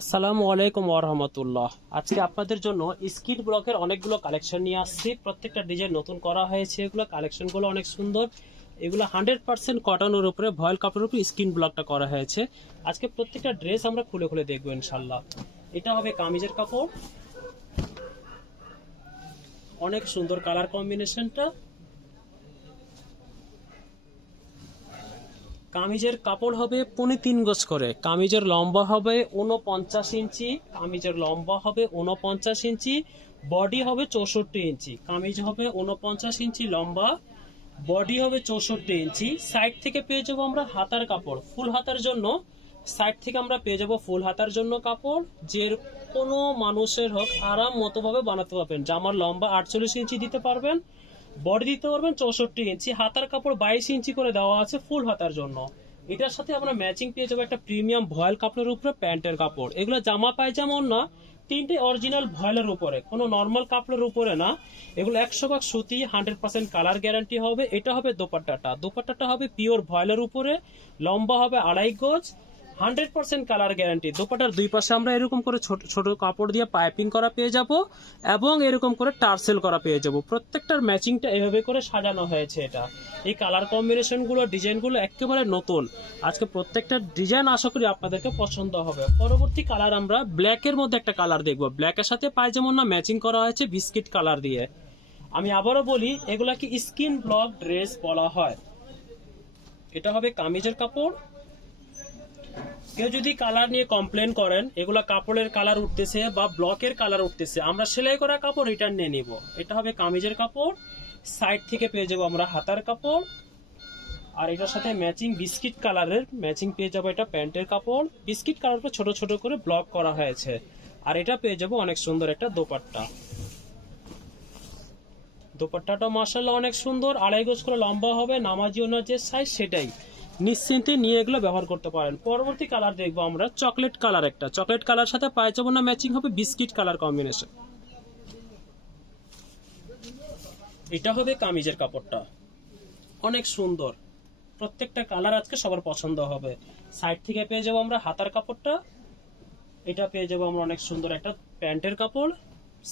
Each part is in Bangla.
আসসালামু আলাইকুম ওয়া রাহমাতুল্লাহ। আজকে আপনাদের জন্য স্কিন ব্লকের অনেকগুলো কালেকশন নিয়ে আসছি। প্রত্যেকটা ডিজাইন নতুন করা হয়েছে। এগুলো কালেকশনগুলো অনেক সুন্দর। এগুলো 100% কটনের উপরে ভয়েল কাপড়ের উপরে স্কিন ব্লকটা করা হয়েছে। আজকে প্রত্যেকটা ড্রেস আমরা খুলে খুলে দেখবো ইনশাল্লাহ। এটা হবে কামিজের কাপড়, অনেক সুন্দর কালার কম্বিনেশনটা। কামিজের কাপড় হবে 3.5 গজ করে, কামিজের লম্বা হবে 49 ইঞ্চি, কামিজের লম্বা হবে 49 ইঞ্চি, বডি হবে 64 ইঞ্চি। কামিজ হবে 49 ইঞ্চি লম্বা, বডি হবে 64 ইঞ্চি। সাইড থেকে পেয়ে যাবো আমরা হাতার কাপড়, ফুল হাতার জন্য সাইড থেকে আমরা পেয়ে যাবো ফুল হাতার জন্য কাপড়। যে কোনো মানুষের হোক আরাম মতো ভাবে বানাতে পারবেন। জামার লম্বা 48 ইঞ্চি দিতে পারবেন, বডি দিতে পারবেন 64 ইঞ্চি। হাতার কাপড় 22 ইঞ্চি করে দেওয়া আছে ফুল হাতার জন্য। এটার সাথে আমরা ম্যাচিং পেয়ে যাবো একটা প্রিমিয়াম ভয়েল কাপড়ের উপরে প্যান্টের কাপড়। এগুলো জামা পায়জামা না, তিনটে অরিজিনাল ভয়েলের উপরে, কোনো নর্মাল কাপড়ের উপরে না। এগুলো 100% সুতি, 100% কালার গ্যারান্টি হবে। এটা হবে দোপাট্টাটা, দোপাট্টাটা হবে পিওর ভয়েলের উপরে, লম্বা হবে 2.5 গজ, 100% কালার গ্যারান্টি। দোপাটার দুই পাশে আমরা এরকম করে ছোট ছোট কাপড় দিয়ে পাইপিং করা পেয়ে যাব এবং এরকম করে টার্সেল করা পেয়ে যাব। প্রত্যেকটার ম্যাচিংটা এভাবে করে সাজানো হয়েছে। এটা এই কালার কম্বিনেশনগুলো, ডিজাইনগুলো একেবারে নতুন। আজকে প্রত্যেকটা ডিজাইন আশা করি আপনাদেরকে পছন্দ হবে। পরবর্তী কালার আমরা ব্ল্যাকের মধ্যে একটা কালার দেখবো। ব্ল্যাকের সাথে পায়জামা ম্যাচিং করা হয়েছে বিস্কিট কালার দিয়ে। আমি আবারও বলি, এগুলাকে স্কিন ব্লক ড্রেস বলা হয়। এটা হবে কামিজের কাপড়। কেউ যদি কালার নিয়ে কমপ্লেন করেন এগুলা কাপড়ের কালার উঠতেছে বা ব্লকের কালার উঠতেছে, আমরা সেলাই করা কাপড় রিটার্ন নিয়ে নিব। এটা হবে কামিজের কাপড়। সাইড থেকে পেয়ে যাবো আমরা হাতার কাপড়, আর এটার সাথে ম্যাচিং বিস্কিট কালারের ম্যাচিং পেয়ে যাবো এটা প্যান্টের কাপড়। বিস্কিট কালারটা ছোট ছোট করে ব্লক করা হয়েছে। আর এটা পেয়ে যাবো অনেক সুন্দর একটা দোপাট্টা। দোপাট্টাটা মাশাআল্লাহ অনেক সুন্দর, 2.5 গজ করে লম্বা হবে। নামাজি ওনার যে সাইজ সেটাই, নিশ্চিন্তে নিয়ে এগুলো ব্যবহার করতে পারেন। পরবর্তী কালার দেখবো আমরা চকলেট কালার। একটা চকলেট কালার সাথে পায়জামা ম্যাচিং হবে বিস্কিট কালার কম্বিনেশন। এটা হবে কামিজের কাপড়টা, অনেক সুন্দর। প্রত্যেকটা কালার আজকে সবার পছন্দ হবে। সাইড থেকে পেয়ে যাবো আমরা হাতার কাপড়টা। এটা পেয়ে যাবো আমরা অনেক সুন্দর একটা প্যান্টের কাপড়।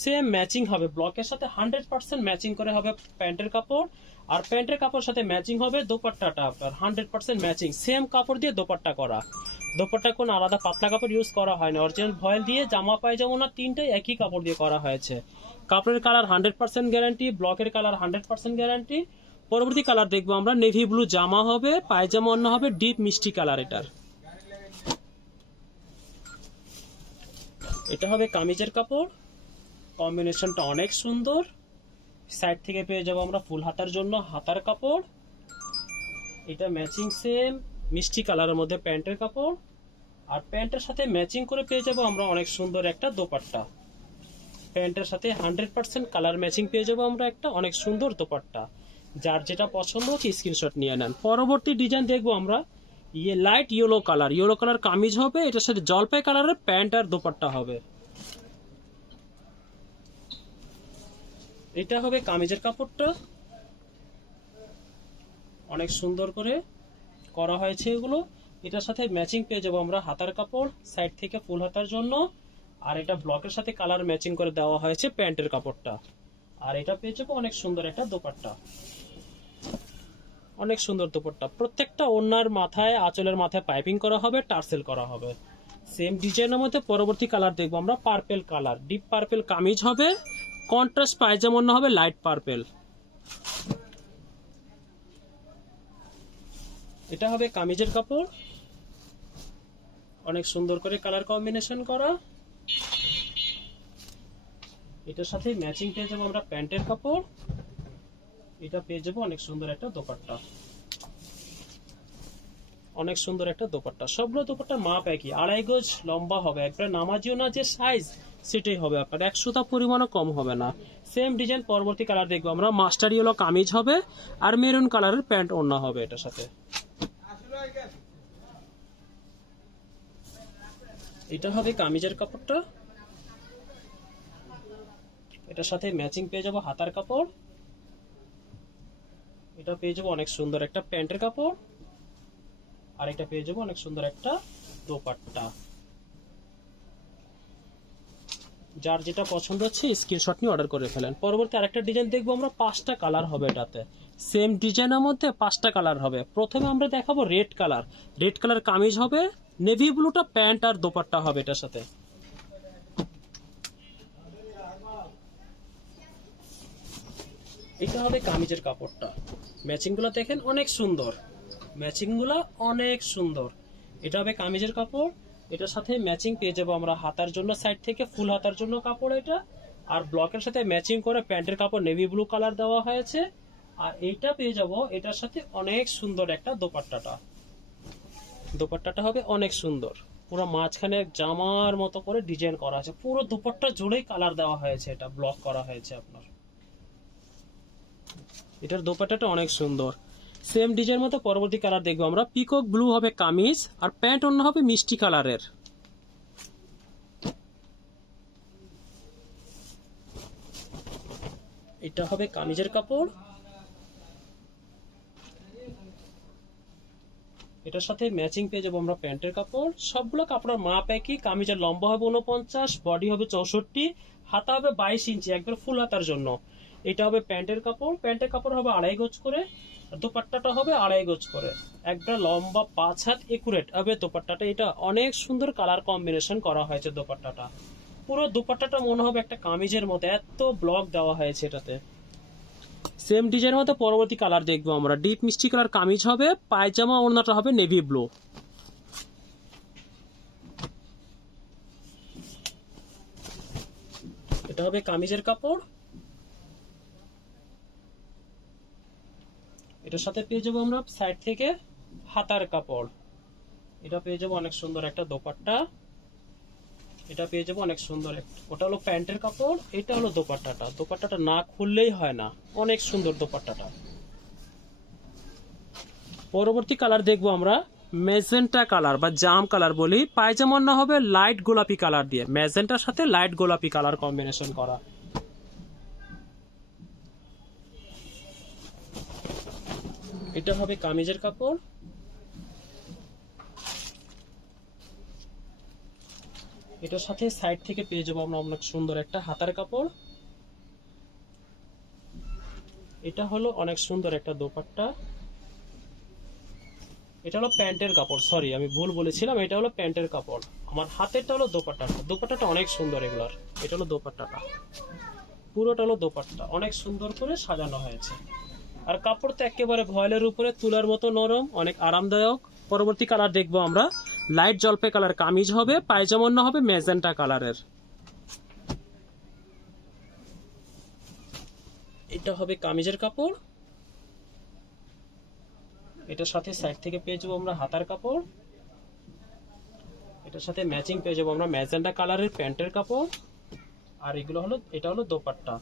সেম ম্যাচিং হবে ব্লকের সাথে, 100% ম্যাচিং করে হবে প্যান্টের কাপড়। আর প্যান্টের কাপড়ের সাথে ম্যাচিং হবে দোপাট্টাটা আপনার, 100% ম্যাচিং। সেম কাপড় দিয়ে দোপাট্টা করা। দোপাট্টা কোনো আলাদা পাতলা কাপড় ইউজ করা হয় না। অরিজিনাল ভয়েল দিয়ে জামা পায়জামা না তিনটাই একই কাপড় দিয়ে করা হয়েছে। কাপড়ের কালার 100% গ্যারান্টি, ব্লকের কালার 100% গ্যারান্টি। পরবর্তী কালার দেখবো আমরা নেভি ব্লু। জামা হবে, পায়জামা অন্য হবে ডিপ মিষ্টি কালার। এটা হবে কামিজের কাপড়। কম্বিনেশনটা অনেক সুন্দর। সাইড থেকে পেয়ে যাবো আমরা ফুল হাতার জন্য হাতার কাপড়। এটা ম্যাচিং সেম মিষ্টি কালারের মধ্যে প্যান্টের কাপড়। আর প্যান্টের সাথে ম্যাচিং করে পেয়ে যাবো আমরা অনেক সুন্দর একটা দোপাট্টা। প্যান্টের সাথে 100% কালার ম্যাচিং পেয়ে যাবো আমরা একটা অনেক সুন্দর দোপাট্টা। যার যেটা পছন্দ হচ্ছে স্ক্রিনশট নিয়ে নেন। পরবর্তী ডিজাইন দেখবো আমরা light yellow colour. Yellow colour kameez হবে, এটার সাথে জলপাই কালারের প্যান্ট আর দোপাট্টা হবে। এটা হবে কামিজের কাপড়টা, অনেক সুন্দর করে করা হয়েছে এগুলো। এটার সাথে ম্যাচিং পেয়ে যাবো আমরা হাতার কাপড়, সাইড থেকে ফুল হাতার জন্য। আর এটা ব্লকের সাথে কালার ম্যাচিং করে দেওয়া হয়েছে প্যান্টের কাপড়টা। আর এটা পেয়ে যাবো অনেক সুন্দর একটা দোপাট্টা, অনেক সুন্দর দোপাট্টা। প্রত্যেকটা ওড়নার মাথায়, আঁচলের মাথায় পাইপিং করা হবে, টার্সেল করা হবে সেম ডিজাইনের মধ্যে। পরবর্তী কালার দেখবো আমরা purple colour. Deep purple kameez হবে, কন্ট্রাস্ট পায়জামা হবে লাইট পার্পেল। এটা হবে কামিজের কাপড়, অনেক সুন্দর করে কালার কম্বিনেশন করা। এটার সাথে ম্যাচিং পেয়ে যাবো আমরা প্যান্টের কাপড়। এটা পেয়ে যাবো অনেক সুন্দর একটা দোপাট্টা, অনেক সুন্দর একটা দোপাট্টা। সবগুলো দোপাট্টার মাপ একই, 2.5 গজ লম্বা হবে। একবার নামাজিও না যে সাইজ সেটাই হবে আপনার, 100টা পরিমাণও কম হবে না। Same design. পরবর্তী কালার দেখবো আমরা মাস্টার ইয়েলো কামিজ হবে আর মেরুন কালারের প্যান্ট ওড়না হবে এটার সাথে। এটা হবে কামিজের কাপড়টা। এটার সাথে ম্যাচিং পেয়ে যাবো হাতার কাপড়। এটা পেয়ে যাবো অনেক সুন্দর একটা প্যান্টের কাপড়। আর এটা পেয়ে যাবো অনেক সুন্দর একটা দোপাট্টা। যার যেটা পছন্দ হচ্ছে স্ক্রিনশট নিয়ে অর্ডার করে ফেলেন। পরবর্তী আরেকটা ডিজাইন দেখবো আমরা, 5টা কালার হবে এটাতে। সেম ডিজাইনের মধ্যে 5টা কালার হবে। প্রথমে আমরা দেখাবো red colour. Red colour kameez হবে, নেভি ব্লুটা প্যান্ট আর দোপাট্টা হবে এটার সাথে। এটা হবে কামিজের কাপড়টা। ম্যাচিংগুলো দেখেন অনেক সুন্দর, ম্যাচিংগুলো অনেক সুন্দর। এটা হবে কামিজের কাপড়। এটার সাথে ম্যাচিং পেয়ে যাবো আমরা হাতার জন্য, সাইড থেকে ফুল হাতার জন্য কাপড় এটা। আর ব্লকের সাথে ম্যাচিং করে প্যান্টের কাপড় নেভি ব্লু কালার দেওয়া হয়েছে। আর এইটা পেয়ে যাব এটার সাথে অনেক সুন্দর একটা দোপাট্টাটা। দোপাট্টাটা হবে অনেক সুন্দর, পুরো মাঝখানে জামার মতো করে ডিজাইন করা আছে, পুরো দোপাট্টা জুড়েই কালার দেওয়া হয়েছে, এটা ব্লক করা হয়েছে আপনার। এটার দোপাট্টাটা অনেক সুন্দর। সেম ডিজাইন মতো পরবর্তী কালার দেখবো আমরা, পিকক ব্লু হবে কামিজ আর প্যান্ট অন্য হবে মিষ্টি কালারের। এটা হবে কামিজের কাপড়। এটার সাথে ম্যাচিং পেয়ে যাবো আমরা প্যান্টের কাপড়। সবগুলো কাপড়ের মাপ একই। কামিজের লম্বা হবে 49, বডি হবে 64, হাতা হবে 22 ইঞ্চি একবার ফুল হাতার জন্য। এটা হবে প্যান্টের কাপড়। প্যান্টের কাপড় হবে 2.5 গজ করে, দোপাট্টাটা হবে 2.5 গজ করে, একবার লম্বা 5 হাত একুরেট হবে দোপাট্টাটা। এটা অনেক সুন্দর কালার কম্বিনেশন করা হয়েছে দোপাট্টাটা। পুরো দোপাট্টাটা মনে হবে একটা কামিজের মতো, এত ব্লক দেওয়া হয়েছে এটাতে। সেম ডিজাইনের মতো পরবর্তী কালার দেখবো আমরা, ডিপ মিষ্টি কালার কামিজ হবে, পায়জামা ওড়নাটা হবে নেভি ব্লু। এটা হবে কামিজের কাপড়। এটার সাথে পেয়ে যাবো আমরা সাইড থেকে হাতার কাপড়। এটা পেয়ে যাবো অনেক সুন্দর একটা দোপাট্টা। এটা পেয়ে যাবো অনেক সুন্দর একটা, ওটা হলো প্যান্টের কাপড়, এটা হলো দোপাট্টাটা। দোপাট্টাটা না খুললেই হয় না, অনেক সুন্দর দোপাট্টাটা। পরবর্তী কালার দেখবো আমরা ম্যাজেন্টা কালার বা জাম কালার বলি। পায়জামা না হবে লাইট গোলাপি কালার দিয়ে, ম্যাজেন্টার সাথে লাইট গোলাপি কালার কম্বিনেশন করা। এটা হবে কামিজের কাপড়। এটার সাথে সাইড থেকে পেয়ে যাবো আমরা অনেক সুন্দর একটা হাতার কাপড়। এটা হলো অনেক সুন্দর একটা দোপাট্টা। এটা হলো প্যান্টের কাপড়, সরি আমি ভুল বলেছিলাম, এটা হলো প্যান্টের কাপড়। আমার হাতেরটা হলো দোপাট্টাটা। দোপাট্টাটা অনেক সুন্দর এগুলার। এটা হলো দোপাট্টাটা, পুরোটা হলো দোপাট্টা, অনেক সুন্দর করে সাজানো হয়েছে। আর কাপড় তো একেবারে ভয়েলের উপরে তুলার মতো নরম, অনেক আরামদায়ক। পরবর্তী কালার দেখবো আমরা, লাইট জলপাই কালার কামিজ হবে, পায়জামা হবে ম্যাজেন্টা কালারের। এটা হবে কামিজের কাপড়। এটার সাথে সাইড থেকে পেয়ে যাবো আমরা হাতার কাপড়। এটার সাথে ম্যাচিং পেয়ে যাবো আমরা ম্যাজেন্টা কালারের প্যান্টের কাপড়। আর এগুলো হলো, এটা হলো দোপাট্টা।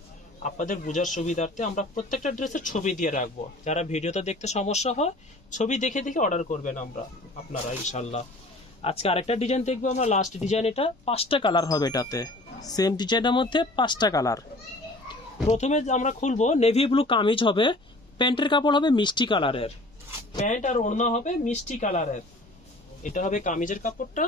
আপনাদের বোঝার সুবিধার্থে আমরা প্রত্যেকটা ড্রেসের ছবি দিয়ে রাখবো, যারা ভিডিওতে দেখতে সমস্যা হয় ছবি দেখে দেখে অর্ডার করবেন আপনারা ইনশাল্লাহ। আজকে আরেকটা ডিজাইন দেখবো আমরা, লাস্ট ডিজাইন। এটা 5টা কালার হবে এটাতে, সেম ডিজাইনের মধ্যে 5টা কালার। প্রথমে আমরা খুলবো নেভি ব্লু কামিজ হবে, প্যান্টের কাপড় হবে মিষ্টি কালারের, প্যান্ট আর ওড়না হবে মিষ্টি কালারের। এটা হবে কামিজের কাপড়টা।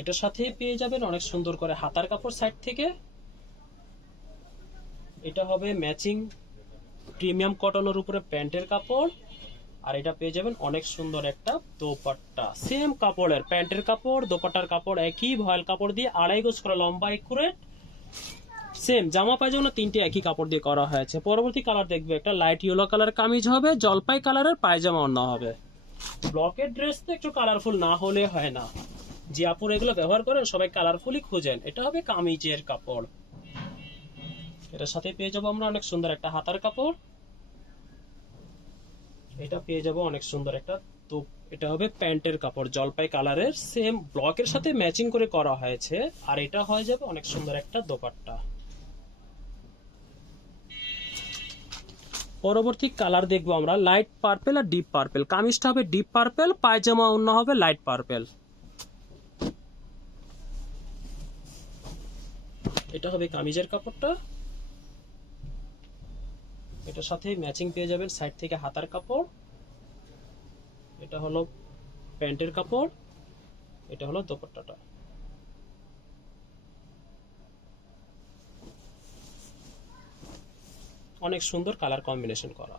এটার সাথে পেয়ে যাবেন অনেক সুন্দর করে হাতার কাপড় সাইড থেকে। এটা হবে ম্যাচিং প্রিমিয়াম কটনের উপরে প্যান্টের কাপড়। আর এটা পেয়ে যাবেন অনেক সুন্দর একটা দোপাট্টা, সেম কাপড়ের, প্যান্টের কাপড় দোপাট্টার কাপড় একই, ভয়েল কাপড় দিয়ে 2.5 গজ করে লম্বা একুরেট। সেম জামা পায়জামা তিনটে একই কাপড় দিয়ে করা হয়েছে। পরবর্তী কালার দেখবে একটা লাইট ইয়েলো কালার কামিজ হবে, জলপাই কালারের পায়জামা ওড়না হবে। ব্লকের ড্রেস তো একটু কালারফুল না হলে হয় না, যে আপুর এগুলো ব্যবহার করেন সবাই কালারফুলই খুঁজেন। এটা হবে কামিজের কাপড়। এটার সাথে পেয়ে যাবো আমরা অনেক সুন্দর একটা হাতার কাপড়। এটা পেয়ে যাবো অনেক সুন্দর একটা, তো এটা হবে প্যান্টের কাপড় জলপাই কালারের, সেম ব্লকের সাথে ম্যাচিং করে করা হয়েছে। আর এটা হয়ে যাবে অনেক সুন্দর একটা দোপাট্টা। পরবর্তী কালার দেখবো আমরা লাইট পার্পেল আর ডিপ পার্পেল। কামিজটা হবে ডিপ পার্পেল, পায়জামা ওড়না হবে লাইট পার্পেল। এটা হবে কামিজের কাপড়টা। এটার সাথে ম্যাচিং পেয়ে যাবেন সাইড থেকে হাতার কাপড়। এটা হলো প্যান্টের কাপড়। এটা হলো দোপাট্টাটা। অনেক সুন্দর কালার কম্বিনেশন করা।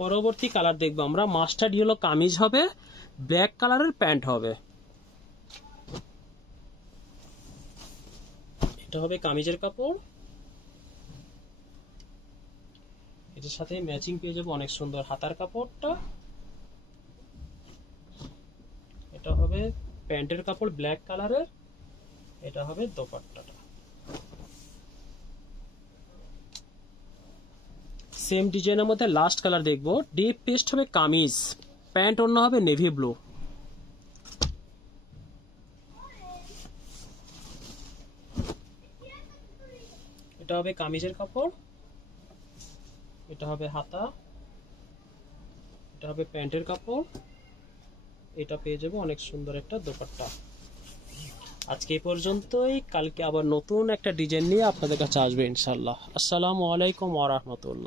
পরবর্তী কালার দেখবো আমরা মাস্টার্ড ইয়েলো কামিজ হবে, ব্ল্যাক কালারের প্যান্ট হবে। এটা হবে কামিজের কাপড়, এটার সাথে ম্যাচিং পেয়ে যাবো অনেক সুন্দর হাতার কাপড়টা। এটা হবে প্যান্টের কাপড় ব্ল্যাক কালারের, এটা হবে দোপাট্টাটা। সেম ডিজাইনের মধ্যে লাস্ট কালার দেখবো ডিপ পেস্ট হবে কামিজ, প্যান্ট অন্য হবে নেভি ব্লু। এটা হবে কামিজের কাপড়, এটা হবে হাতা, এটা হবে প্যান্টের কাপড়, এটা পেয়ে যাবো অনেক সুন্দর একটা দোপাট্টা। আজকে এই পর্যন্তই, কালকে আবার নতুন একটা ডিজাইন নিয়ে আপনাদের কাছে আসবে ইনশাল্লাহ। আসসালামু আলাইকুম ওয়া রাহমাতুল্লাহ।